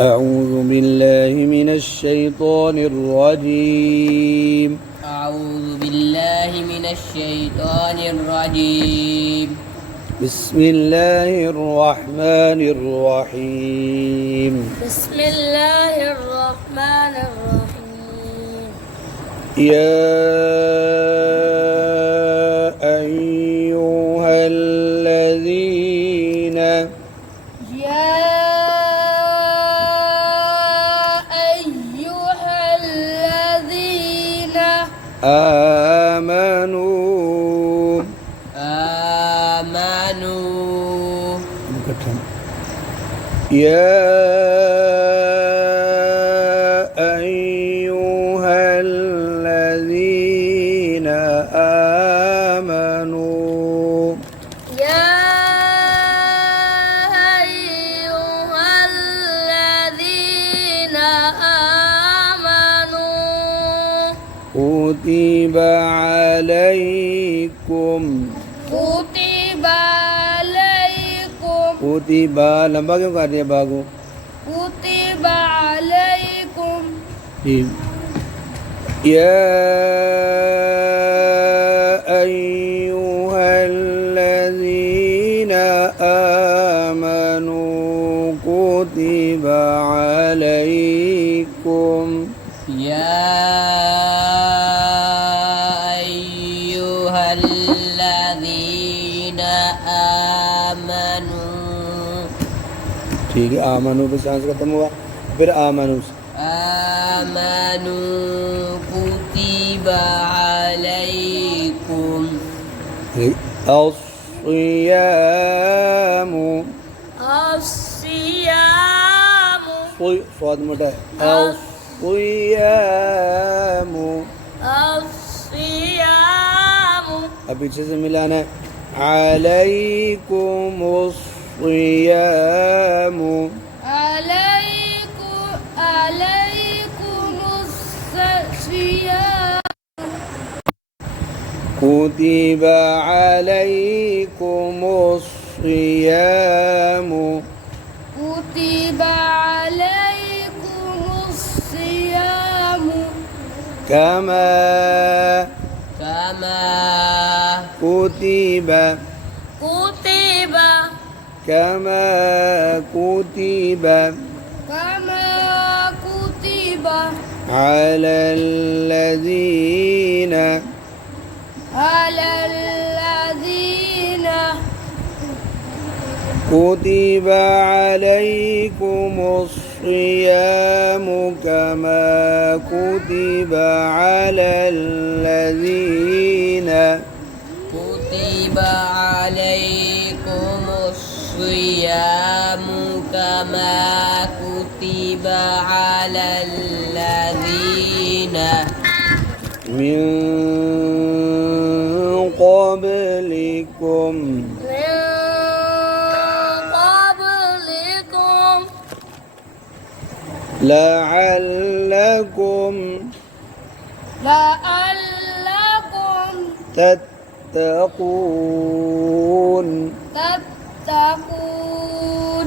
أعوذ بالله من الشيطان الرجيم. أعوذ بالله من الشيطان الرجيم. بسم الله الرحمن الرحيم. بسم الله الرحمن الرحيم. يا أيها الذين يا أيها الذين آمنوا يا أيها الذين آمنوا يا أيها الذين آمنوا كتب عليكم كتب عليكم كتب लंबा क्यों कर रही है बागो كتب عليكم يا أيها الذين آمنوا كتب عليكم يا أيها الذين آمنوا ठीक है आमनू पे सांस खत्म हुआ फिर आमनू से آمنوا كتب عليكم الصيام الصيام स्वाद मोटा है الصيام الصيام अब पीछे से मिलाना है عليكم الصيام عليكم الصيام كتب عليكم الصيام كتب عليكم الصيام كما كتب كتب كما كتب كما كتب على الذين كتب عليكم الصيام كما كتب على الذين كتب عليكم الصيام كما كتب على الذين من قبلكم من قبلكم لعلكم تتقون تتقون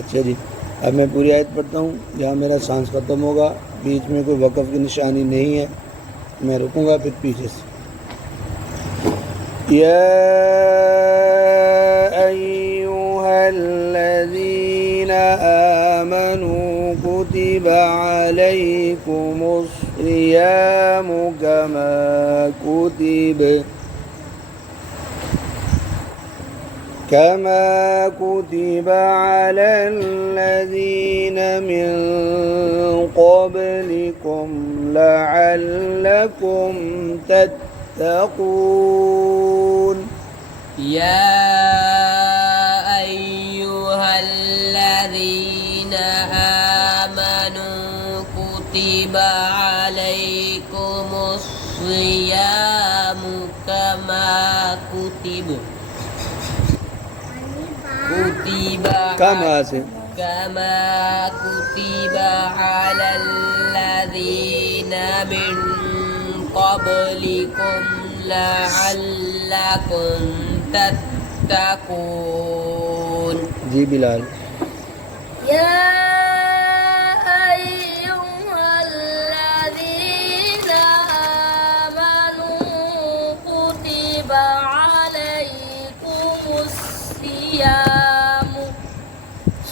अच्छा जी अब मैं पूरी आयत पढ़ता हूँ जहाँ मेरा सांस खत्म होगा बीच में कोई वक़्फ़ की निशानी नहीं है मैं रुकूंगा फिर पीछे से या अय्युहल्लज़ीना आमनू कुतिबा अलैकुमुस्सियामु कमा كتب على الذين من قبلكم لعلكم تتقون يا أيها الذين آمنوا كتب عليكم الصيام كما كتب كما से كما كتب على الذين من قبلكم لعلكم تتقون जी बिलाल يا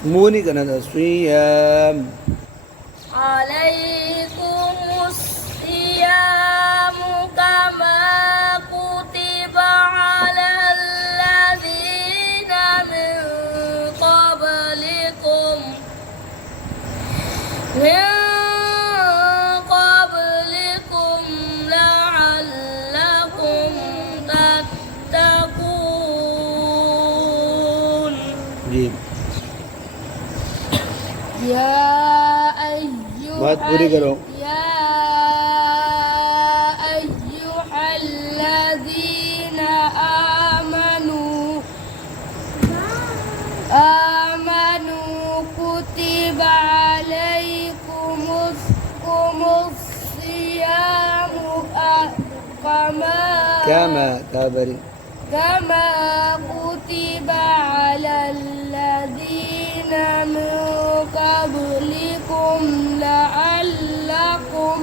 मुंह नहीं करना था SIAM alaikumusiyyamu kama kutiba ala alladhina min qablikum la'allakum tattaqun. जी Ya बात पूरी करो ayyuhalladzina amanu kutiba alaikumus siyamu كما كابري kama kutiba alal ladzina min qablikum la'allakum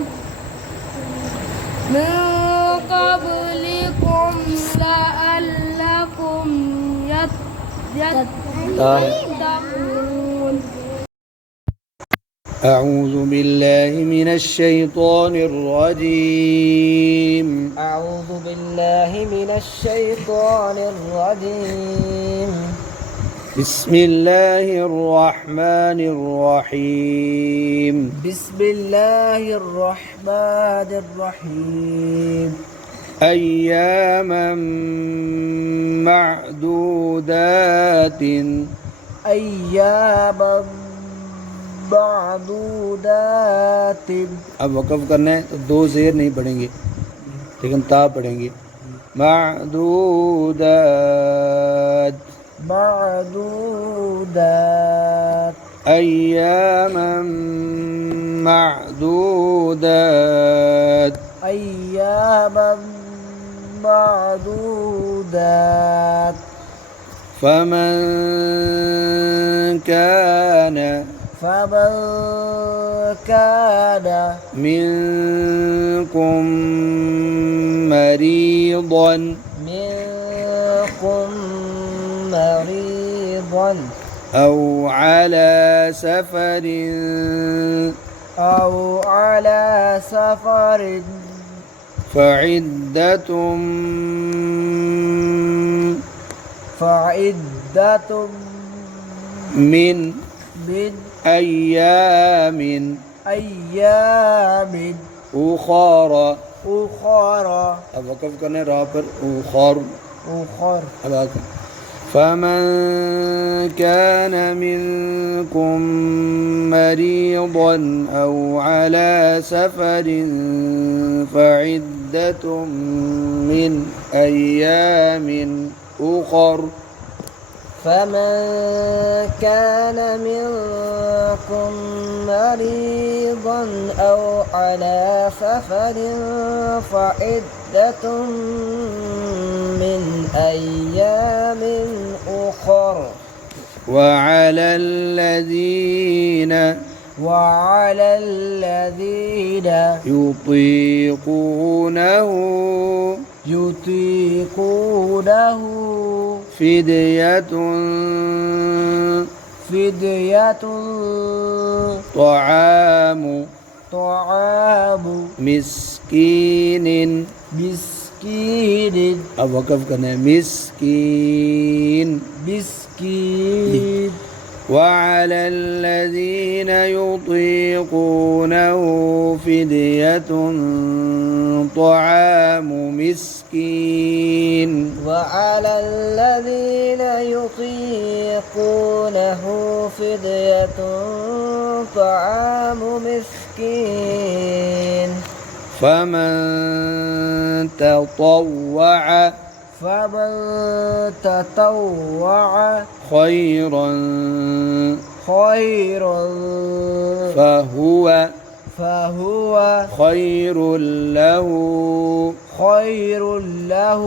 yattaqun. أعوذ بالله من الشيطان الرجيم أعوذ بالله من الشيطان الرجيم بسم الله الرحمن الرحيم بسم الله الرحمن الرحيم أياما معدودات أياما معدودات अब वक़फ़ करना है तो दो ज़ेर नहीं पढ़ेंगे लेकिन ता पढ़ेंगे معدودات معدودات أياما معدودات أياما معدودات فمن كان منكم مريضا أو على سفر فعدة من أيام أخرى अब वक़फ़ करने रा पर उखर अब आकर فمن كان منكم مريضا أو على سفر فعدة من أيام أخر فمن كان منكم مريضا أو على سفر فعدة من أيام أخر وعلى الذين يطيقونه فدية طعام مسكين अब वक़फ़ करना है مسكين وعلى الذين يطيقونه فدية طعام مسكين وعلى الذين يطيقونه فدية طعام مسكين فمن تطوع خيرا فهو خير له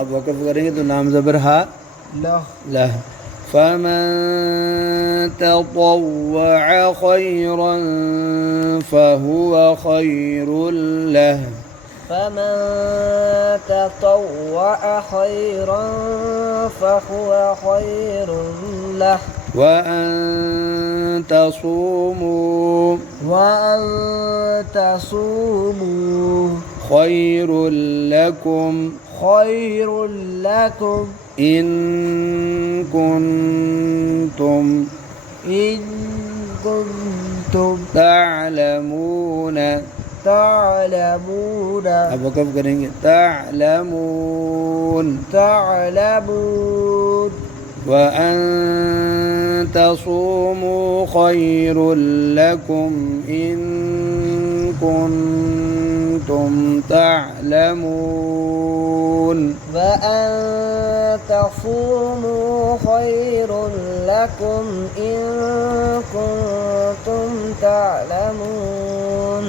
अब वक़फ़ करेंगे तो नाम ज़बर हा लह فمن تطوع خيرا فهو خير له فمن تطوع خيرا فهو خير له وأن تصوموا وأن تصوموا خير لكم خير لكم إن كنتم إن كنتم تعلمون. تعلمون अब वक़फ़ करेंगे تعلمون تعلمون وأن تصوموا خير لكم إن كنتم تعلمون. وأن تصوموا خير لكم إن كنتم تعلمون.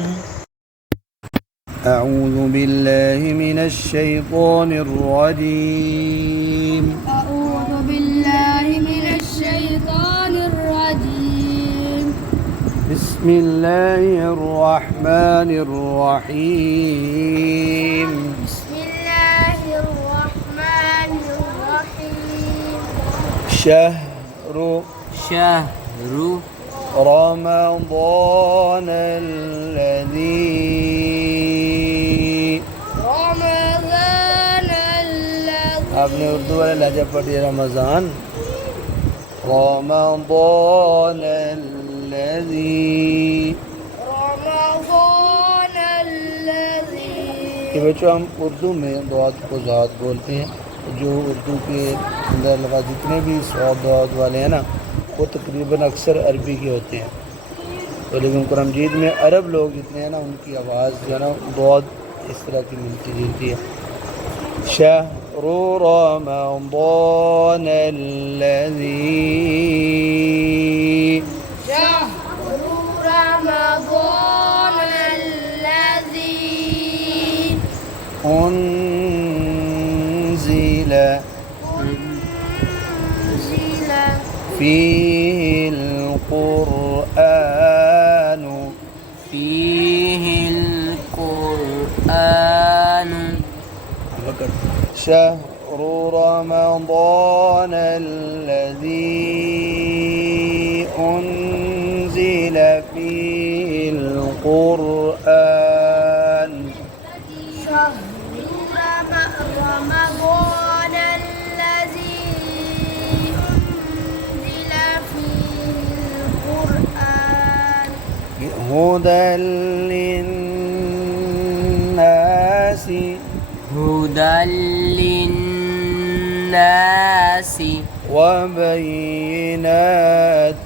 أعوذ بالله من الشيطان الرجيم. أعوذ بالله من الشيطان الرجيم. بسم الله الرحمن الرحيم. بسم الله الرحمن الرحيم. شهر رمضان الذي رمضان الذي आपने उर्दू वाला लहजा पढ़ दिया रमज़ान रमज़ान الذي رمضان الذي कि बच्चों हम उर्दू में दुआत को ज़ात बोलते हैं. जो उर्दू के अंदर लगा जितने भी सवाब दुआत वाले हैं ना वो तकरीबन अक्सर अरबी के होते हैं. तो लेकिन कुरान मजीद में अरब लोग जितने हैं ना उनकी आवाज़ जो है ना बहुत इस तरह की मिलती जुलती है. शहर रमज़ान الذي شهر رمضان الذي أنزل أنزل فيه القرآن شهر رمضان الذي أنزل فيه القرآن شهر رمضان الذي أنزل فيه القرآن هدى للناس وبينات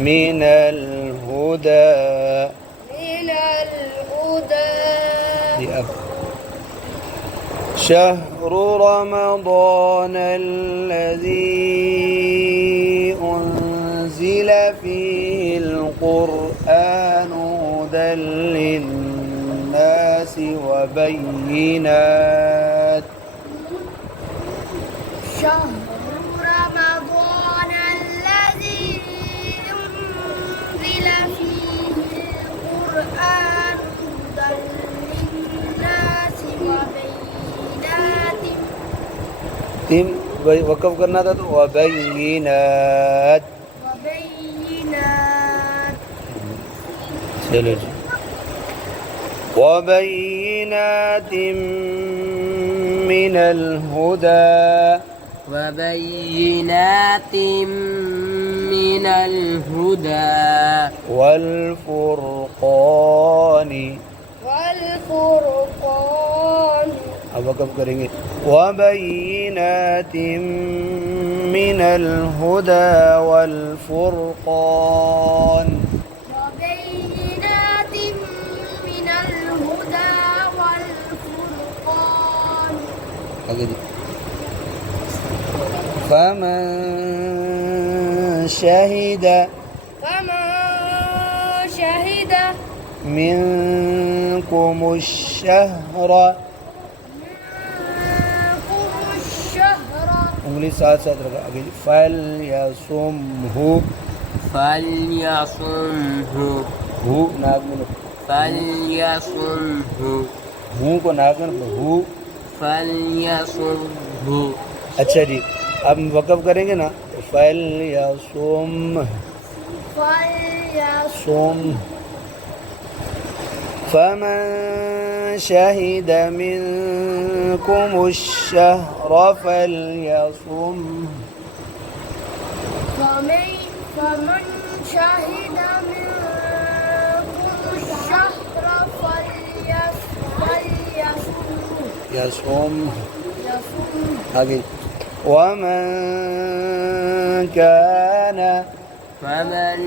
من الهدى شهر رمضان الذي أنزل فيه القرآن هدى للناس وبينات شهر رمضان الذي أنزل فيه القرآن هدى للناس وبينات تم वक़फ़ करना था तो वबय्यिनात चलो जी وبينات من الهدى والفرقان अब वक़फ़ करेंगे वबय्यिनात من الهدى والفرقان وبينات من الهدى والفرقان आगे जी فمن شهد منكم الشهر उंगली साथ साथ रखा आगे फलयसुमहु हु नाक में فليصمه हूँ को नागन हु। فليصمه अच्छा जी, अब वक़फ़ करेंगे ना, फल या सोम, فليصم सोम। فمن شهد منكم الشهر فليصم فمن شهد منكم الشهر يصوم يصم आगे ومن كان فمن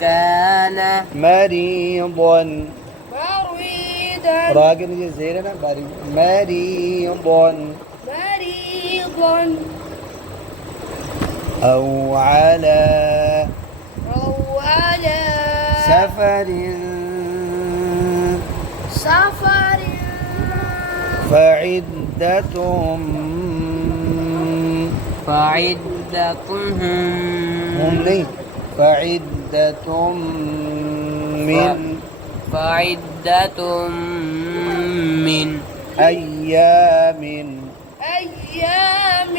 كان مريضا مريضا را के नीचे जेर है ना बारी مريضا مريضا أو على أو على سفر سفر فعدة فعدتهم هم नहीं فعدة من فعدة من أيام أيام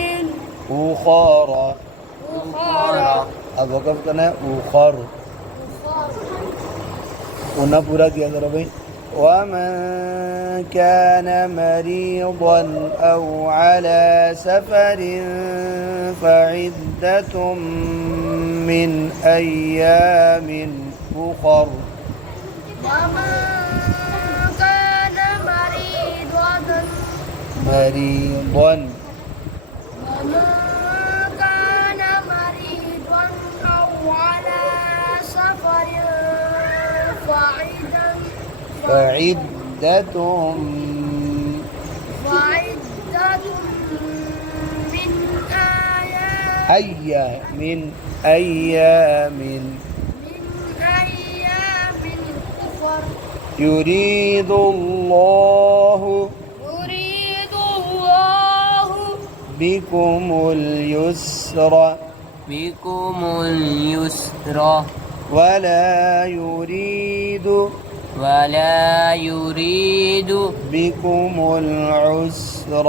أخرى أخرى अब वक़फ़ करना है उखर उन्ना पूरा किया करो भाई ومن كان مريضا أو على سفر فعدة من أيام أخر ومن كان مريضا مريضا ومن كان مريضا أو على سفر فعدة فعدة من من أيام أخر يريد الله يريد الله بكم اليسر بكم اليسر ولا يريد بكم العسر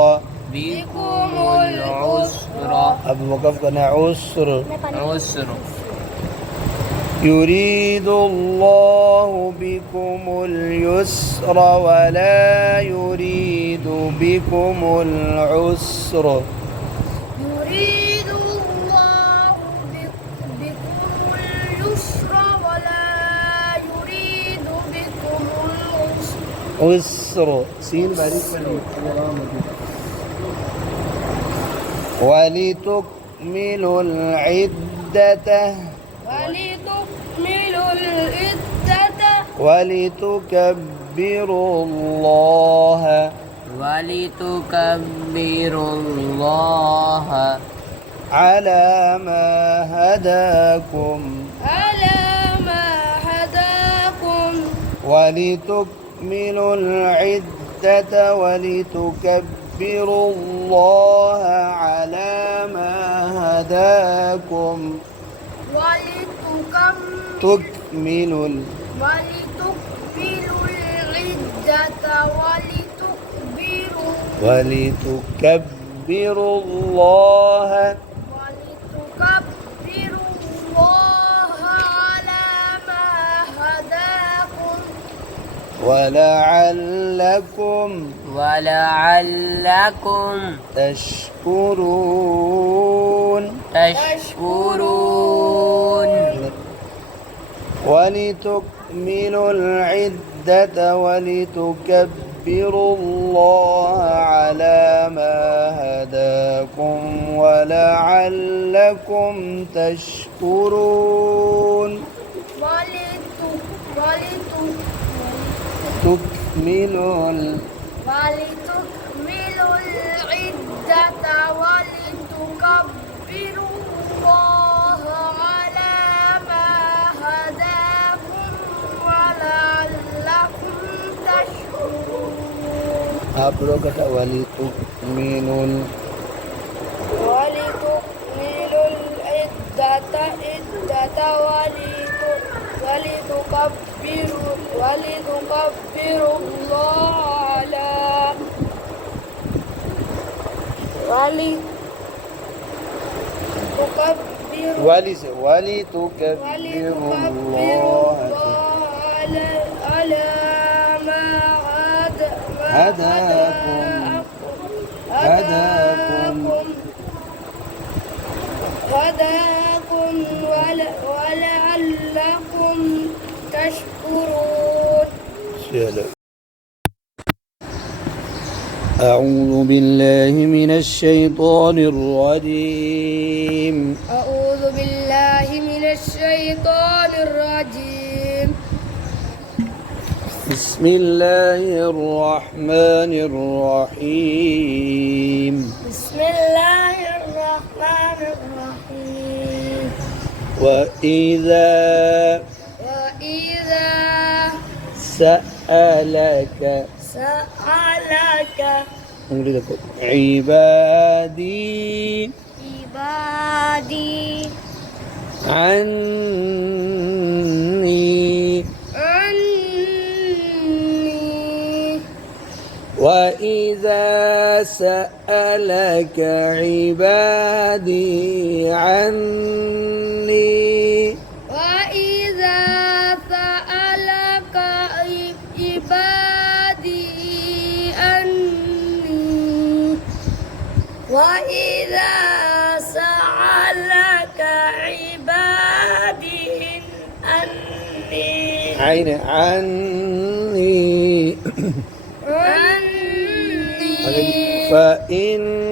بكم العسر अब वक़फ़ करना है عسر عسر يريد الله بكم اليسر ولا يريد بكم العسر يريد الله بكم اليسر ولا يريد بكم العسر عسر سين बारीक पढ़िए ولتكملوا العدة ولتكملوا العدة ولتكبروا الله ولتكبروا الله على ما هداكم على ما هداكم ولتكملوا العدة ولتكبروا الله على ما هداكم تكملوا ولتكملوا العدة ولتكبروا الله على ما هداكم ولعلكم تشكرون ولتكملوا العدة ولتكبروا الله على ما هداكم ولعلكم تشكرون تكملوا ولتكملوا العدة ولتكبروا الله على ما هداكم ولعلكم تشكرون आप लोग कहता ولتكملوا ولتكملوا العدة ولتكبروا الله ولتكبروا वाली से वाली तो कब्बिरुल्लाह على ما هداكم ولعلكم تشكرون. चलो أعوذ بالله من الشيطان الرجيم. أعوذ بالله من الشيطان الرجيم. بسم الله الرحمن الرحيم. بسم الله الرحمن الرحيم. وإذا سألك عبادي عني وإذا سألك عبادي عني وإذا سألك عبادي عني وإذا سألك عبادي عني عني فإني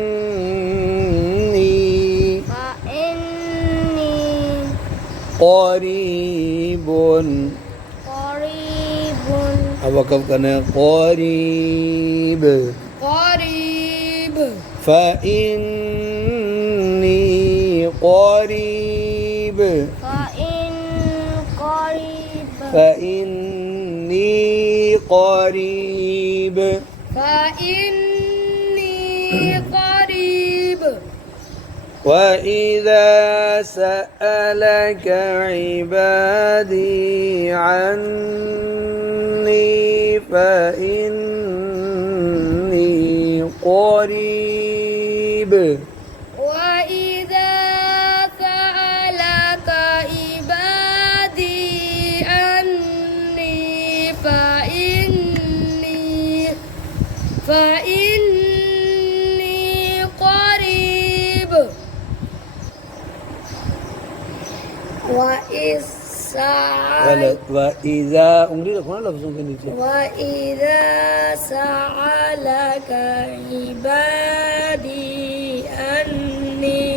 قريب وقف करना है قريب فإني قريب وإذا سألك عبادي عني فإني قريب وإذا سألك عبادي عني فإني قريب وإذا उंगली रखो ना लफ्जों के नीचे وإذا سألك عبادي أني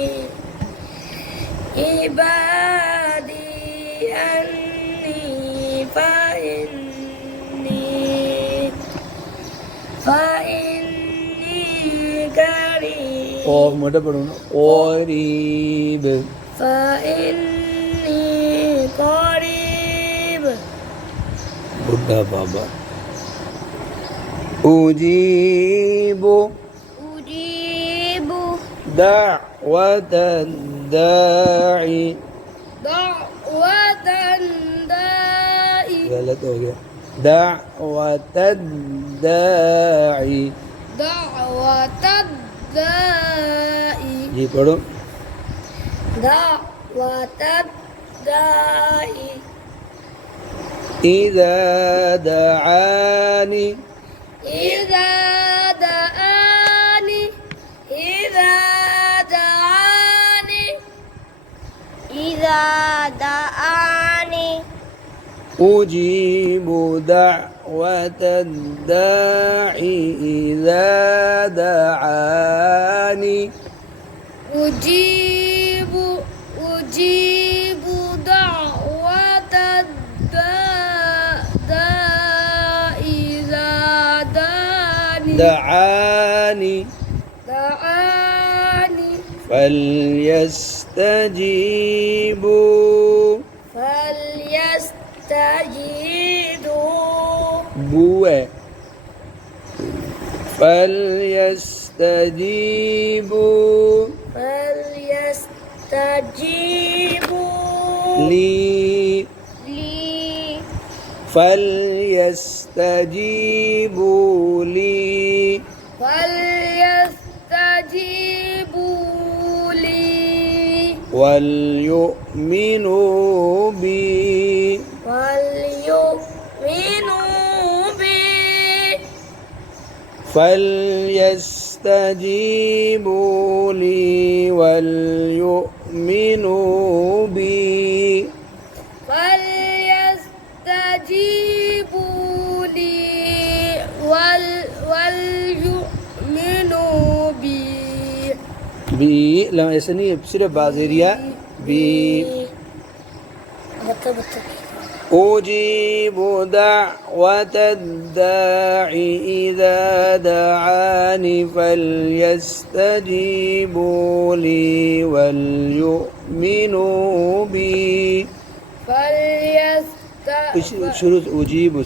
فإني قريب और मोटा पढ़ो ना قريب فإني قريب बुढ़ा बाबा أجيب دعوة الداعي गलत हो गया دعوة الداعي जी पढ़ो دعوة الداعي إذا دعاني أجيب دعوة الداعي إذا دعاني أجيب دعوة الداع إذا دعاني فليستجيبوا بوه فليستجيبوا لي فليستجيبوا لي وليؤمنوا بي وليؤمنوا بي فليستجيبوا لي وليؤمنوا بي فليستجيبوا لي وليؤمنوا بي بي لما ऐसा नहीं है सिर्फ बाज़ेरिया बी أجيب دعوة الداعي إذا دعاني فليستجيبوا لي وليؤمنوا بي शुरू से أجيب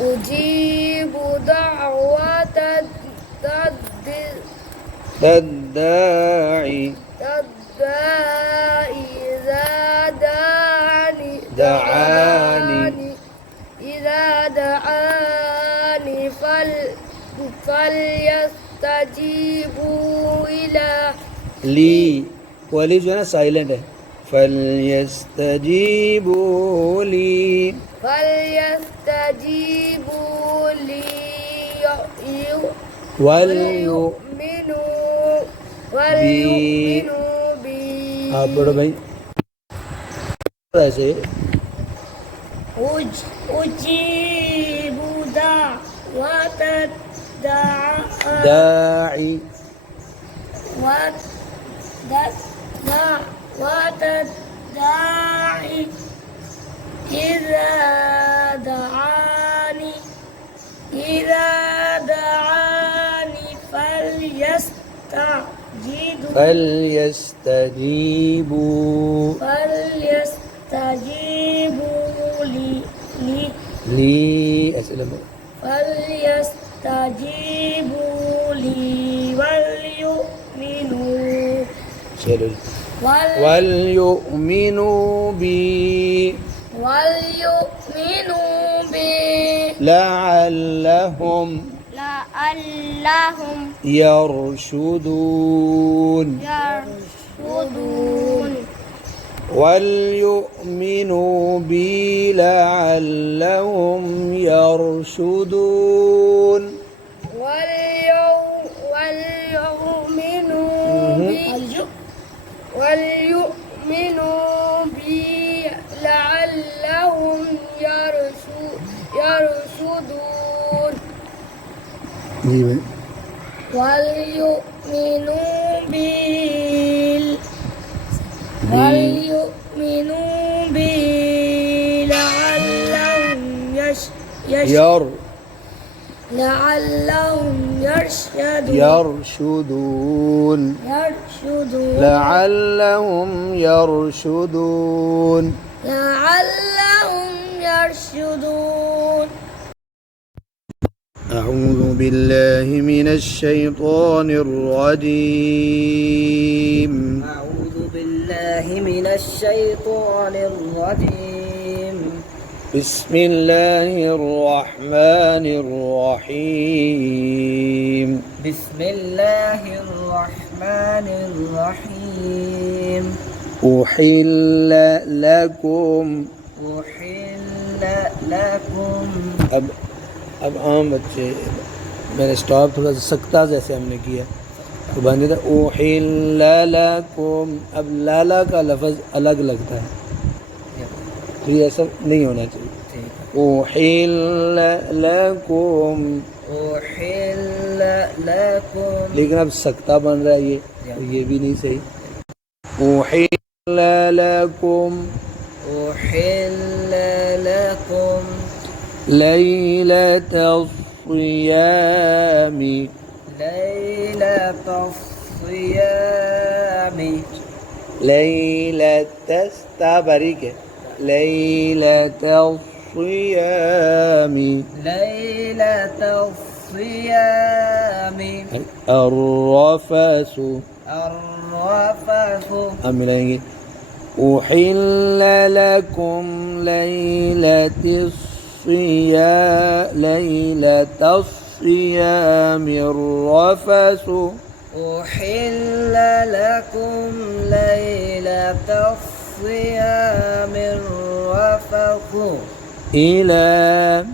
أجيب دعوة الداعي إذا دعاني فليستجيبوا إلى ली वाली जो है ना साइलेंट है فليستجيبوا لي فليستجيبوا لي وليؤمنوا بي आप बड़ो भाई ऐसे أجيب دعوة दाई الداعي إذا دعاني فليستجيبوا لي أسئلة فليستجيبوا لي وليؤمنوا चलो وليؤمنوا بي لعلهم يرشدون وليؤمنوا بي لعلهم يرشدون وليؤمنوا بي لعلهم يرشدون जी भाई وليؤمنوا بي لعلهم لعلهم يرشدون لعلهم يرشدون أعوذ بالله من الشيطان الرجيم أعوذ بالله من الشيطان الرجيم بسم الله الرحمن الرحيم بسم الله الرحمن الرحيم أحل لكم अब आम बच्चे मैंने स्टॉप थोड़ा सा सख्ता जैसे हमने किया तो बंदे था उहिल्ला लकुम अब लाला का लफ्ज़ अलग लगता है तो ये ऐसा नहीं होना चाहिए उहिल्ला लकुम लेकिन अब सख्ता बन रहा है ये भी नहीं सही उहिल्ला लकुम ليلة الصيام ليلة تستبرك ليلة الصيام الرفث हम मिलाएंगे أحل لكم ليلة الصيام الرفث أحل لكم ليلة الصيام الرفث إلى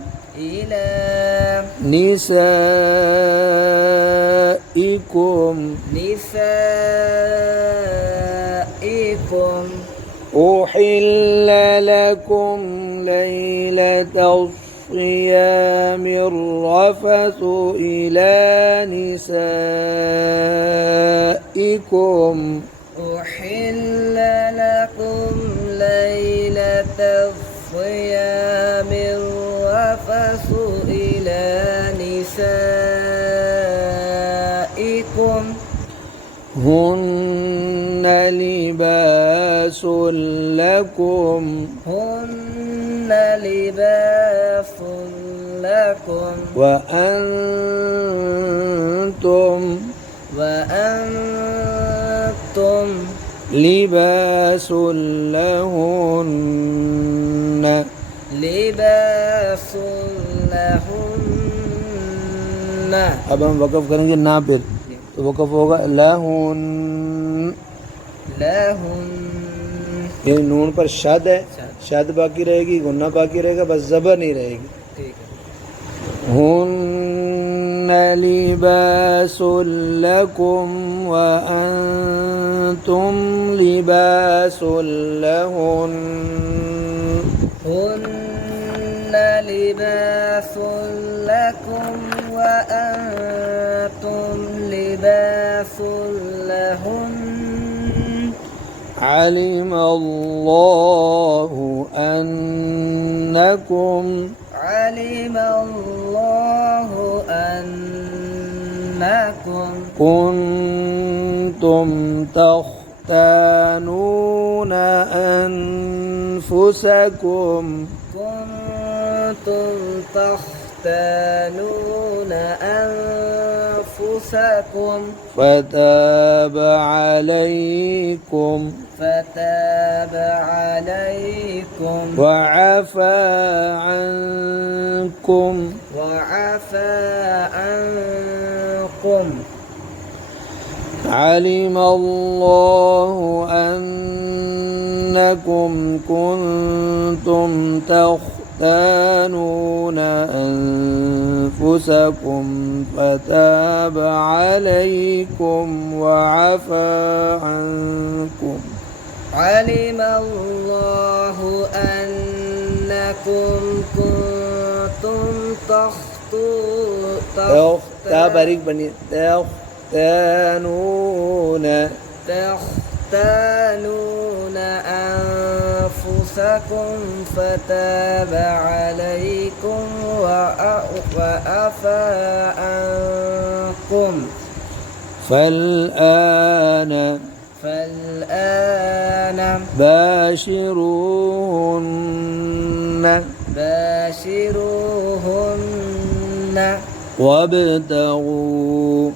نسائكم أحل لكم ليلة الصيام الرفث إلى نسائكم أحل لكم ليلة الصيام الرفث إلى نسائكم هن لباس لكم وأنتم لباس لهن अब हम वक़फ़ करेंगे ना फिर तो वक़फ़ होगा लहुन ये नून पर शद है शद बाकी रहेगी गुन्ना बाकी रहेगा बस ज़बर नहीं रहेगी हुन्न लिबासुल लकुम व अंतुम लिबासुल लहुन هن لباس لكم وأنتم لباس لهن علم الله أنكم كنتم تختانون أنفسكم فتاب عليكم وعفى عنكم علم الله أنكم كنتم تختانون أنفسكم فتاب عليكم وعفى عنكم علم الله أنكم كنتم تختانون أنفسكم فتاب عليكم وعفى عنكم فالآن باشروهن وابتغوا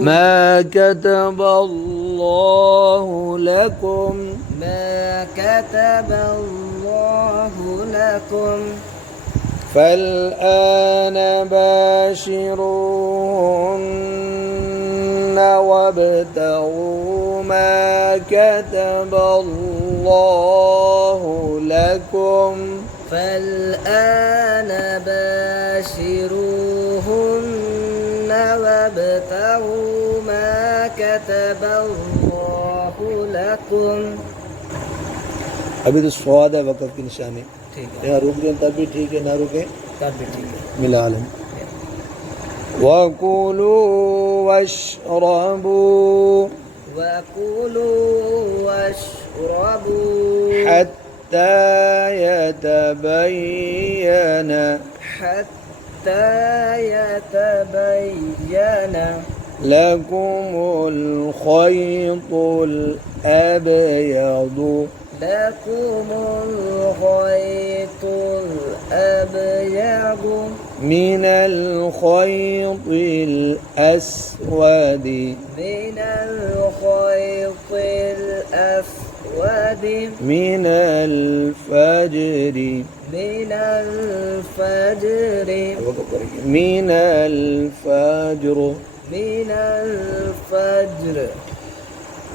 ما كتب الله لكم فالآن باشروهن وابتغوا ما كتب الله لكم فالآن باشروهن وابتغوا ما كتب الله لكم अभी तो स्वाद है वक़्फ़ की निशानी ठीक है यहाँ रुक जाए तब भी ठीक है ना रुके तब भी ठीक है मिला लें وكلوا واشربوا حتى يتبين لكم الخيط الأبيض من الخيط الأسود من الفجر من الفجر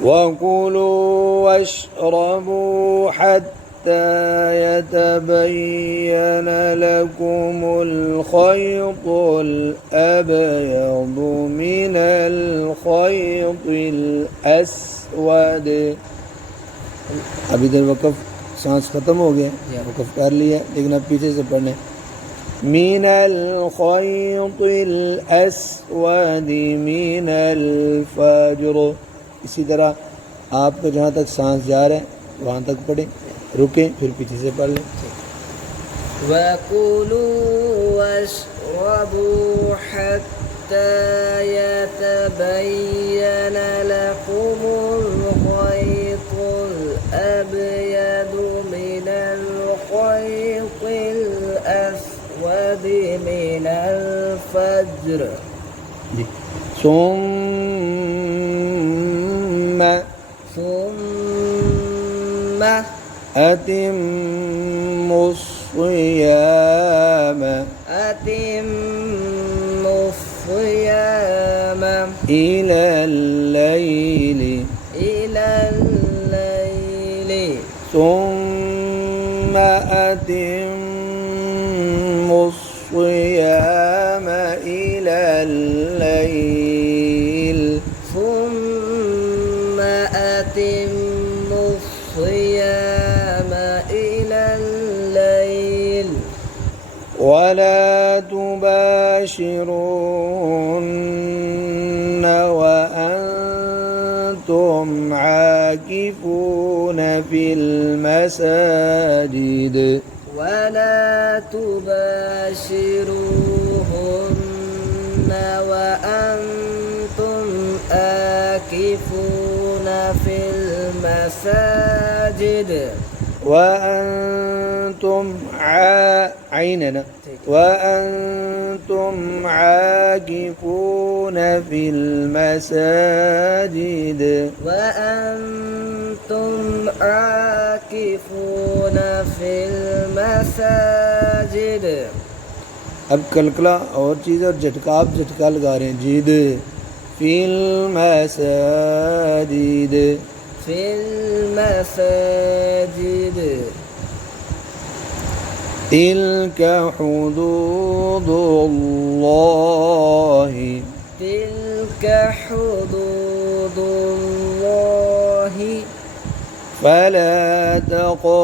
وكلوا واشربوا حتى يتبين لكم الخيط الأبيض من الخيط الأسود. अब इधर वक़फ़ सांस ख़त्म हो गया, वक़फ़ कर लिया, लेकिन अब पीछे से पढ़ने मिनल खैतिल अस्वदी मिनल फज्र। इसी तरह आपका जहाँ तक सांस जा रहा है वहाँ तक पढ़ें, रुकें, फिर पीछे से पढ़ लें। وكلوا واشربوا حتى يتبين لكم الخيط الأبيض من الخيط الأسود من الفجر ثم أتموا الصيام إلى الليل ثم أتموا الصيام إلى الليل ثم أتموا الصيام إلى الليل ولا تباشرون وأنتم عاكفون في المساجد ولا تباشروهن وأنتم آكفون في المساجد وأنتم عيننا وأنتم عاكفون في المساجد وأنتم عاكفون في المساجد. अब कलकला और चीज़ और झटका आप झटका लगा रहे हैं जीद फिल मसाजिद في المساجد تلك حدود الله تلك حدود الله فلا تقربوها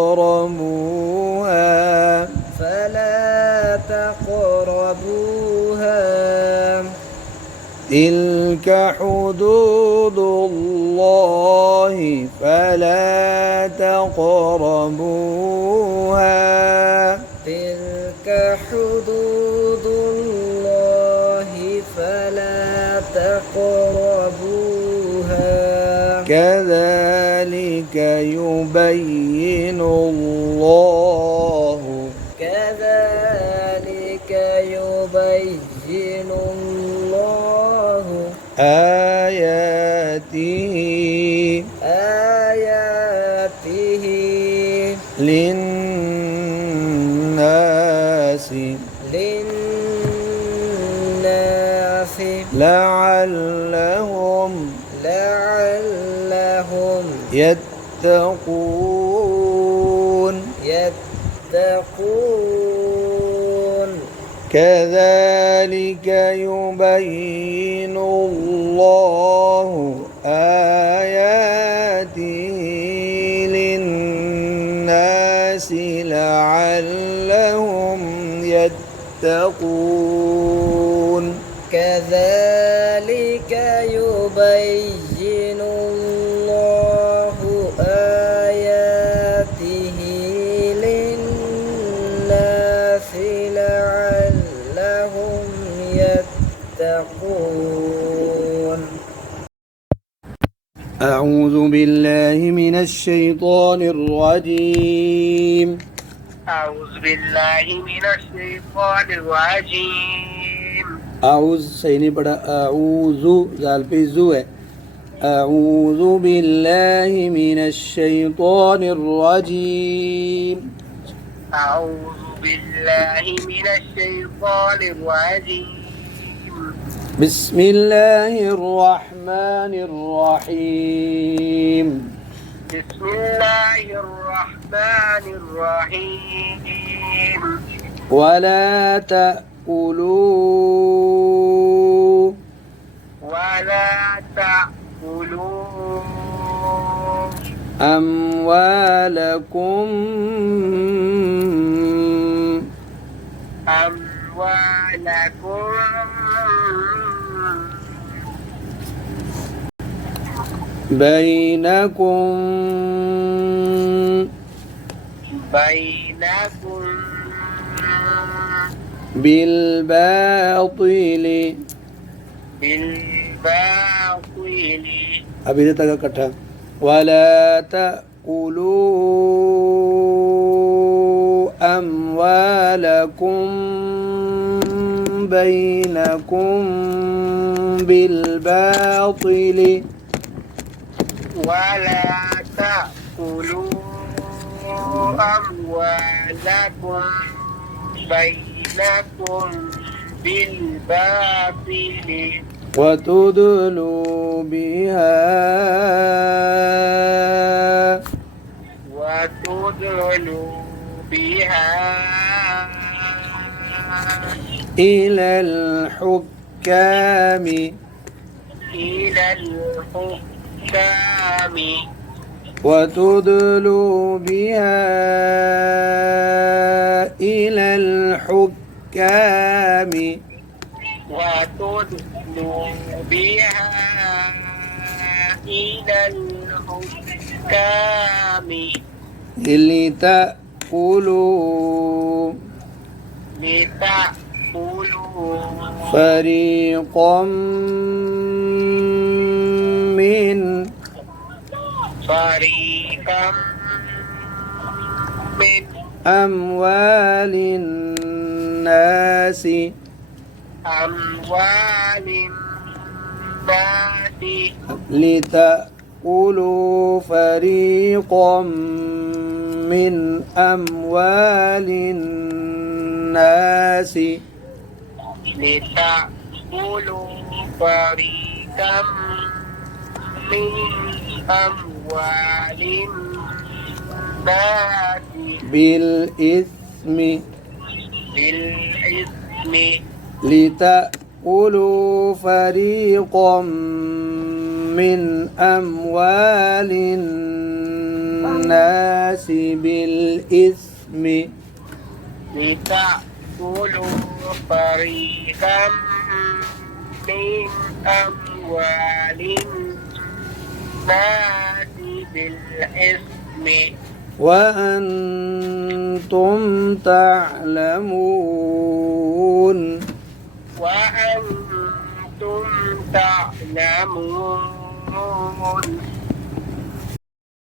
تلك حدود الله فلا تقربوها تلك حدود الله فلا تقربوها كذلك يبين الله آياته للناس لعلهم يتقون كذلك يبين الله آياته للناس لعلهم يتقون كذلك يبين الله آياته للناس لعلهم يتقون. أعوذ بالله من الشيطان الرجيم أعوذ بالله من الشيطان الرجيم. أعوذ सही नहीं पढ़ा أعوذ जाल पे जू है أعوذ بالله من الشيطان الرجيم أعوذ بالله من الشيطان الرجيم. بسم الله الرحمن الرحيم بسم الله الرحمن الرحيم ولا تأكلوا أموالكم بينكم بالباطل अभी तक इकट्ठा ولا تأكلوا أموالكم بينكم بالباطل ولا تأكلوا أموالكم بينكم بالباطل وتدلوا بها إلى الحكام وتدلوا بها إلى الحكام لتأكلوا فريقا من أموال الناس لتأكلوا فريقا من أموال الناس لتأكلوا فريقا من أموال الناس بالإثم لتأكلوا فريقا من أموال الناس بالإثم لتأكلوا فريقا من أموال الناس بالإثم وأنتم تعلمون وأنتم تعلمون